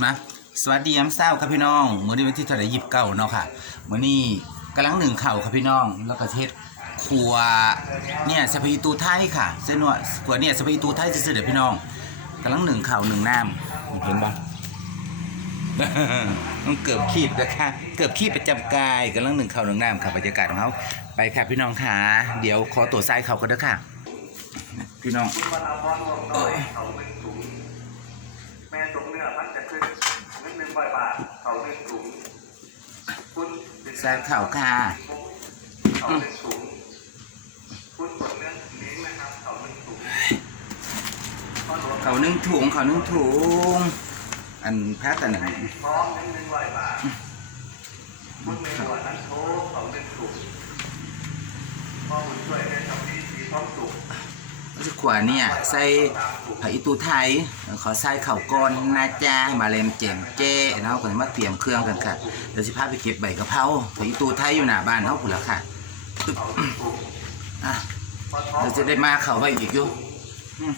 มาสวัสดียามเช้าครับพี่น้องมื้อนี้วันที่เท่าไหร่ยิบเก้าเนาะค่ะมื้อนี้กำลังหนึ่งเข่าครับพี่น้องแล้วก็เทศครัวเนี่ยสะพีตูไทยค่ะเส้นวดครัวเนี่ยสะพีตูไทยซื่อๆเด้อพี่น้องกำลังหนึ่งเข่าหนึ่งน้ำเห็นปะต้องเกือบขีดนะคะเกือบขีดประจำกายกำลังหนึ่งเข่าหนึ่งน้ำค่ะบรรยากาศของเขาไปค่ะพี่น้องค่ะเดี๋ยวขอตัวทรายเขาก็ได้ค่ะ พี่น้อง ทเขาหนึ่งถุงคุณทรายเขาค่ะเขาหนึ่งถุงคุณกดเนื้อลิ้นนะครับเขาหนึ่งถุงข้อหลวงเขานึ่งถุงเขานึ่งถุงอันแพ้แต่หนึ่งพร้อมเงินหนึ่งร้อยบาทคุณในหัวนั้นโทรเขาหนึ่งถุงพ่อคุณช่วยได้ทำดีสีท้องสุก รู้สึกขวาเนี่ยใส่ผักอีตูไทยขอใส่เข่าก้อนนะจ้ามาเลมเจมเจ้เนาะก่อนมาเตรียมเครื่องกันค่ะเดี๋ยวสิพาไปเก็บใบกะเพราผักอีตูไทยอยู่หน้าบ้านเขาผุนละค่ะตึ๊บอะเดี๋ยวจะได้มาเขาไว้อีกอยู่อืม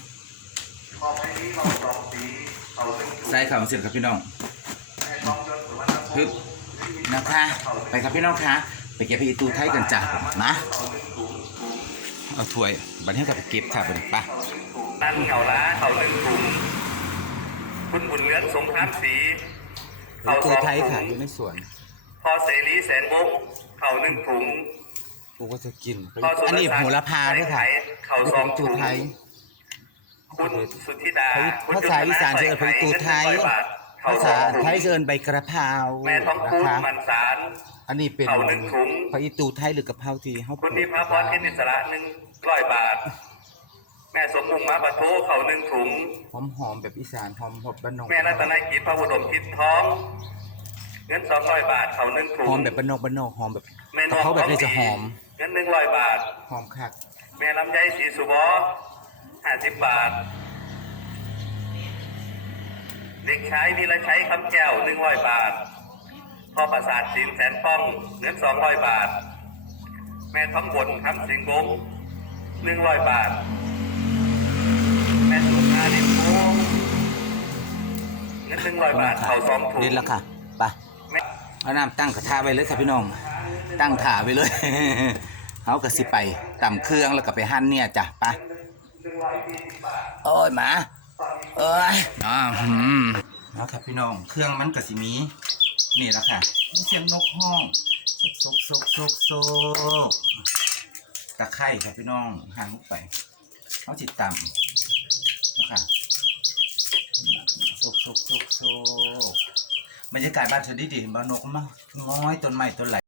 พอไปนี้เราสองสีเขาหนึ่งถุงใส่เข่าเสร็จครับพี่น้องแม่ท้องยศสุวรรณภูปึ๊บนะคะ ไปครับพี่น้องคะไปเก็บผักอีตูไทยกันจ้ะนะ เอาถ้วยบันให้กับไปเก็บค่ะเป็นปะนั่นเขาล้าเขาหนึ่งถุงคุณบุญเลือนสงครามสีผักอีตูไทยค่ะอยู่ในสวนพอเสรีแสนวงศ์เขาหนึ่งถุงกูก็จะกินพอสุรศักดิ์อันนี้โหระพาด้วยค่ะเขาสองถุตูงไทยคุณสุธิดาภาษาอีสานจะเอ่ยผักอีตูไทยเขา ภาสษาองถุงไทยจะเอินใบกระเพราแม่ท้องนะคูณคะมันสารอันนี้เป็นเอาหนึ่งถุงผักอีตูไทยหรือกะเพราที่เขาคุณนิพาพรเทนิสระหนึ่งร้อยบาท แม่สมมุงมาปะโทเขาหนึ่งถุงหอมหอมๆแบบอีสานหอมหอมบ้านนอกแม่รัตนกิจพระอุดมคิดท้องเงินสองร้อยบาทเขาหนึ่งถุหอมแบบบ้านนอกบ้านนอกหอมแบบแม่นกะอกเพราแบบนี้จะหอมเงินหนึ่งร้อยบาทหอมคักแม่ลำไยสีสุบอห้าสิบบาท เด็กชายวีรชัยคำแก้วหนึ่งร้อยบาท พ่อประสาทสินแสนป้องเงินสองร้อยบาท แม่ท้องบนคำสิงห์บงหนึ่งร้อยบาท แม่สุนาลิมโพเงินหนึ่งร้อยบาท เขาสองถุงเด็ดแล้วค่ะไปแม่เอาน้ำตั้งกระทะไว้เลยค่ะพี่น้อง ตั้งถาไว้เลยเขาก็สิไปตำเครื่องแล้วก็ไปหั่นเนี่ยจ้ะไปโอ้ยหมาเอ้ ยอ่าหืมนะครับพี่น้อง เครื่องมันก็สิมี นี่แหละค่ะ เสียงนกห้องซกซกซกซกตะไคร่ครับพี่น้องหั่นลงไปเขาจิตต่ำแล้วค่ะซกซกซกซกบรรยากาศบ้านเธอดีดีๆเห็นบ้านนกมั้งง้อยต้นไม้ต้นไหล